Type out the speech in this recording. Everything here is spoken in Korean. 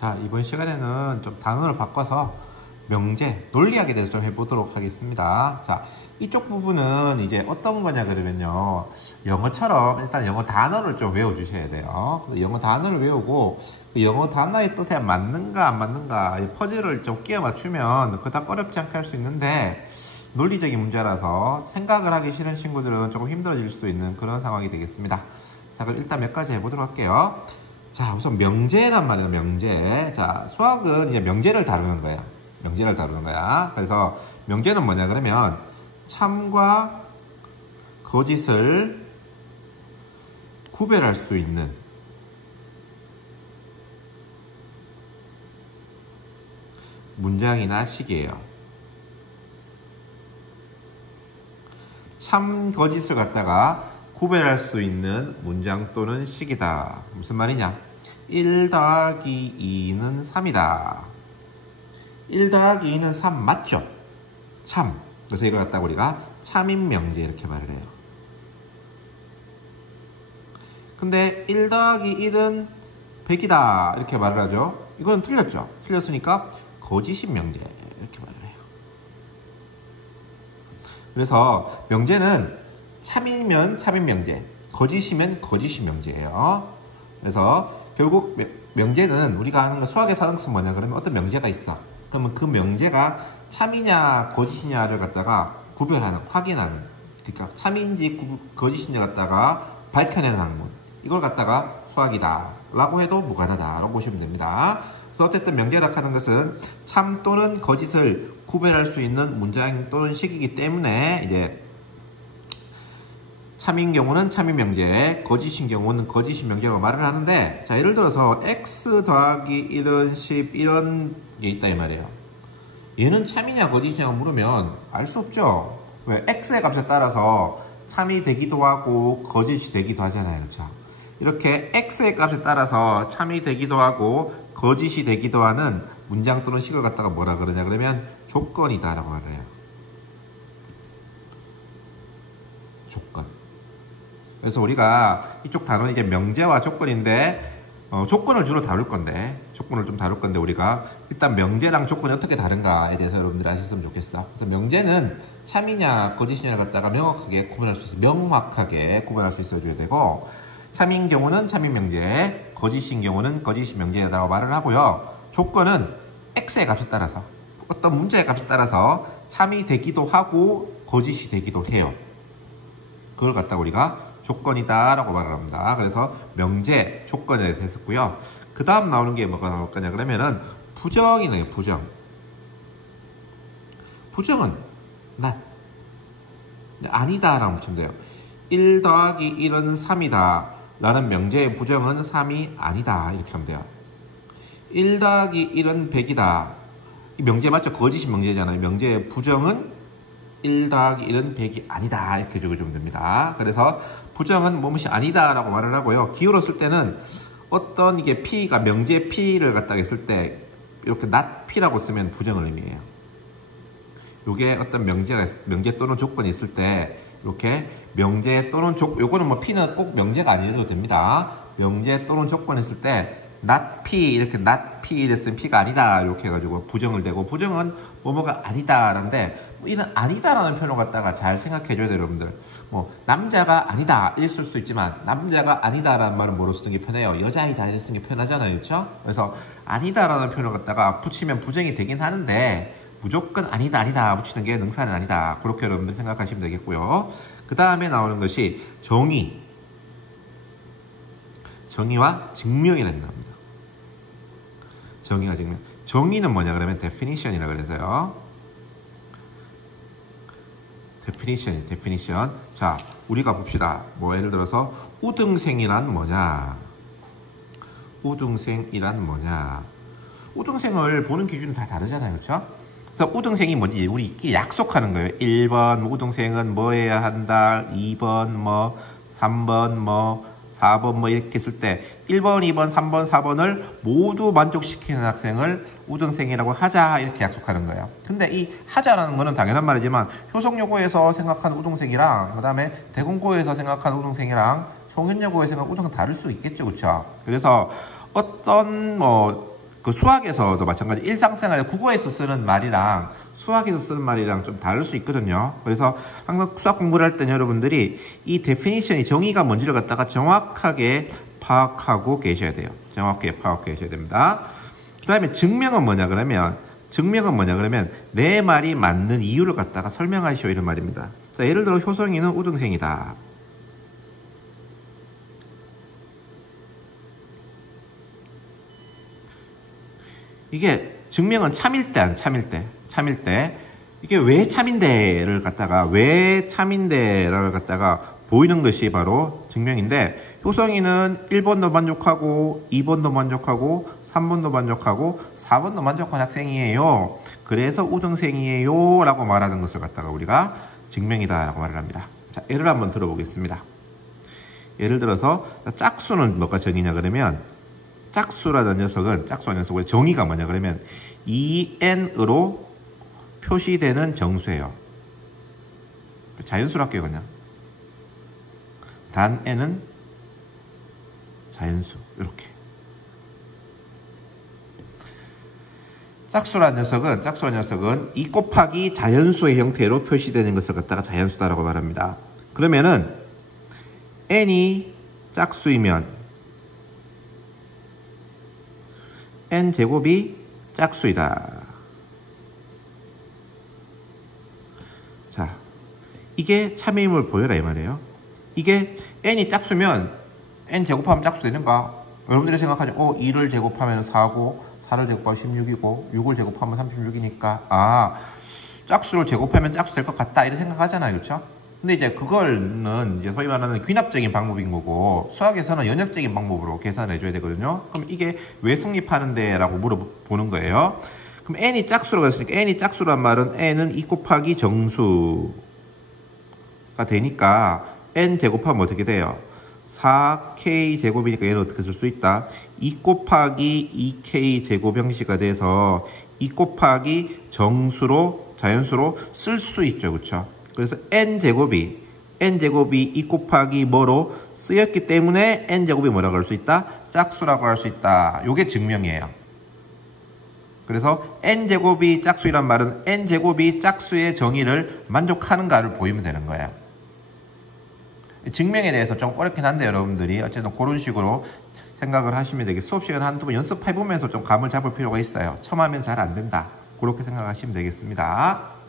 자, 이번 시간에는 좀 단어를 바꿔서 명제, 논리학에 대해서 좀 해보도록 하겠습니다. 자, 이쪽 부분은 이제 어떤 거냐 그러면요. 영어처럼 일단 영어 단어를 좀 외워주셔야 돼요. 영어 단어를 외우고 그 영어 단어의 뜻에 맞는가 안 맞는가 이 퍼즐을 좀 끼워 맞추면 그닥 어렵지 않게 할 수 있는데 논리적인 문제라서 생각을 하기 싫은 친구들은 조금 힘들어질 수도 있는 그런 상황이 되겠습니다. 자, 그럼 일단 몇 가지 해보도록 할게요. 자, 우선 명제란 말이에요. 명제. 자, 수학은 이제 명제를 다루는 거예요. 명제를 다루는 거야. 그래서 명제는 뭐냐 그러면 참과 거짓을 구별할 수 있는 문장이나 식이에요. 참, 거짓을 갖다가 구별할 수 있는 문장 또는 식이다. 무슨 말이냐? 1 더하기 2는 3이다. 1 더하기 2는 3 맞죠? 참. 그래서 이걸 갖다가 우리가 참인 명제 이렇게 말을 해요. 근데 1 더하기 1은 100이다. 이렇게 말을 하죠. 이건 틀렸죠? 틀렸으니까 거짓인 명제 이렇게 말을 해요. 그래서 명제는 참이면 참인 명제, 거짓이면 거짓인 명제예요. 그래서 결국 명제는 우리가 하는 거 수학에서 하는 것은 뭐냐 그러면 어떤 명제가 있어. 그러면 그 명제가 참이냐 거짓이냐를 갖다가 구별하는, 확인하는, 그러니까 참인지 거짓인지 갖다가 밝혀내는 학문, 이걸 갖다가 수학이다 라고 해도 무관하다 라고 보시면 됩니다. 그래서 어쨌든 명제라 하는 것은 참 또는 거짓을 구별할 수 있는 문장 또는 식이기 때문에 이제 참인 경우는 참인 명제, 거짓인 경우는 거짓인 명제라고 말을 하는데, 자, 예를 들어서 x 더하기 1은 10 이런 게 있다 이 말이에요. 얘는 참이냐 거짓이냐고 물으면 알 수 없죠. 왜? x의 값에 따라서 참이 되기도 하고 거짓이 되기도 하잖아요. 그렇죠? 이렇게 x의 값에 따라서 참이 되기도 하고 거짓이 되기도 하는 문장 또는 식을 갖다가 뭐라 그러냐 그러면 조건이다 라고 말을 해요. 조건. 그래서 우리가 이쪽 단어는 이제 명제와 조건인데 조건을 주로 다룰 건데, 조건을 좀 다룰 건데 우리가 일단 명제랑 조건이 어떻게 다른가에 대해서 여러분들이 아셨으면 좋겠어. 그래서 명제는 참이냐 거짓이냐를 갖다가 명확하게 구분할 수 있어, 명확하게 구분할 수 있어줘야 되고, 참인 경우는 참인 명제, 거짓인 경우는 거짓인 명제라고 말을 하고요. 조건은 x의 값에 따라서, 어떤 문제의 값에 따라서 참이 되기도 하고 거짓이 되기도 해요. 그걸 갖다가 우리가 조건이다 라고 말을 합니다. 그래서 명제, 조건에 대해서 했었고요. 그 다음 나오는 게 뭐가 나올 거냐 그러면은 부정이네요. 부정. 부정은 not, 아니다 라고 붙이면 돼요. 1 더하기 1은 3이다 라는 명제의 부정은 3이 아니다 이렇게 하면 돼요. 1 더하기 1은 100이다. 이 명제 맞죠? 거짓인 명제잖아요. 명제의 부정은 1 더하기 1은 100이 아니다 이렇게 적어주면 됩니다. 그래서 부정은 무엇이 아니다 라고 말을 하고요. 기호로 쓸 때는 어떤 이게 P가 명제 P를 갖다가 했을 때 이렇게 not P라고 쓰면 부정을 의미해요. 요게 어떤 명제 또는 조건이 있을 때 이렇게 명제 또는 요거는 뭐 P는 꼭 명제가 아니어도 됩니다. 명제 또는 조건이 있을 때 not P, 이렇게 not P 이랬으면 P가 아니다 이렇게 해가지고 부정을 대고, 부정은 뭐뭐가 아니다 라는데 이런 아니다 라는 표현을 갖다가 잘 생각해 줘야 돼요. 여러분들 뭐 남자가 아니다 이랬을 수 있지만 남자가 아니다 라는 말은 뭐로 쓰는 게 편해요? 여자이다 이랬 쓰는 게 편하잖아요. 그렇죠? 그래서 아니다 라는 표현을 갖다가 붙이면 부정이 되긴 하는데 무조건 아니다 붙이는 게 능사는 아니다, 그렇게 여러분들 생각하시면 되겠고요. 그 다음에 나오는 것이 정의와 증명이라는 겁니다. 정의와 증명. 정의는 뭐냐 그러면 definition이라고 그래서요. definition. 자, 우리가 봅시다. 뭐 예를 들어서 우등생이란 뭐냐? 우등생이란 뭐냐? 우등생을 보는 기준은 다 다르잖아요. 그렇죠? 그래서 우등생이 뭔지 우리끼리 약속하는 거예요. 1번 우등생은 뭐 해야 한다. 2번 뭐 3번 뭐 4번 뭐 이렇게 했을 때 1번, 2번, 3번, 4번을 모두 만족시키는 학생을 우등생이라고 하자 이렇게 약속하는 거예요. 근데 이 하자라는 거는 당연한 말이지만 효성여고에서 생각한 우등생이랑 그 다음에 대공고에서 생각한 우등생이랑 송현여고에서 생각한 우등생은 다를 수 있겠죠. 그렇죠? 그래서 어떤 뭐 그 수학에서도 마찬가지 일상생활에 국어에서 쓰는 말이랑 수학에서 쓰는 말이랑 좀 다를 수 있거든요. 그래서 항상 수학 공부를 할 때는 여러분들이 이 데피니션이 정의가 뭔지를 갖다가 정확하게 파악하고 계셔야 돼요. 정확하게 파악하고 계셔야 됩니다. 그 다음에 증명은 뭐냐 그러면 내 말이 맞는 이유를 갖다가 설명하시오 이런 말입니다. 자, 예를 들어 효성이는 우등생이다. 이게 증명은 참일 때, 참일 때. 이게 왜 참인데를 갖다가, 보이는 것이 바로 증명인데, 효성이는 1번도 만족하고, 2번도 만족하고, 3번도 만족하고, 4번도 만족한 학생이에요. 그래서 우등생이에요. 라고 말하는 것을 갖다가 우리가 증명이다. 라고 말을 합니다. 자, 예를 한번 들어보겠습니다. 예를 들어서, 짝수는 뭐가 정의냐 그러면, 짝수라는 녀석의 정의가 뭐냐 그러면 2n으로 표시되는 정수예요. 자연수로 할게요 그냥. 단 n은 자연수 이렇게. 짝수라는 녀석은 2 곱하기 자연수의 형태로 표시되는 것을 갖다가 자연수다라고 말합니다. 그러면은 n이 짝수이면 n제곱이 짝수이다. 자, 이게 참임을 보여라 이 말이에요. 이게 n이 짝수면 n 제곱하면 짝수 되는가? 여러분들이 생각하죠. 2를 제곱하면 4고 4를 제곱하면 16이고 6을 제곱하면 36이니까 짝수를 제곱하면 짝수 될 것 같다 이렇게 생각하잖아요. 그렇죠? 근데 이제 그거는 이제 소위 말하는 귀납적인 방법인 거고 수학에서는 연역적인 방법으로 계산을 해줘야 되거든요. 그럼 이게 왜 성립하는데? 라고 물어보는 거예요. 그럼 n이 짝수라고 했으니까 n이 짝수란 말은 n은 2 곱하기 정수가 되니까 n 제곱하면 어떻게 돼요? 4k 제곱이니까 얘는 어떻게 쓸 수 있다? 2 곱하기 2k 제곱 형식이 돼서 2 곱하기 자연수로 쓸 수 있죠. 그렇죠? 그래서 n제곱이 2 곱하기 뭐로 쓰였기 때문에 n제곱이 뭐라고 할 수 있다? 짝수라고 할 수 있다. 요게 증명이에요. 그래서 n제곱이 짝수이란 말은 n제곱이 짝수의 정의를 만족하는가를 보이면 되는 거예요. 증명에 대해서 좀 어렵긴 한데 여러분들이 어쨌든 그런 식으로 생각을 하시면 되겠어요. 수업 시간 한두 번 연습해보면서 좀 감을 잡을 필요가 있어요. 처음 하면 잘 안 된다. 그렇게 생각하시면 되겠습니다.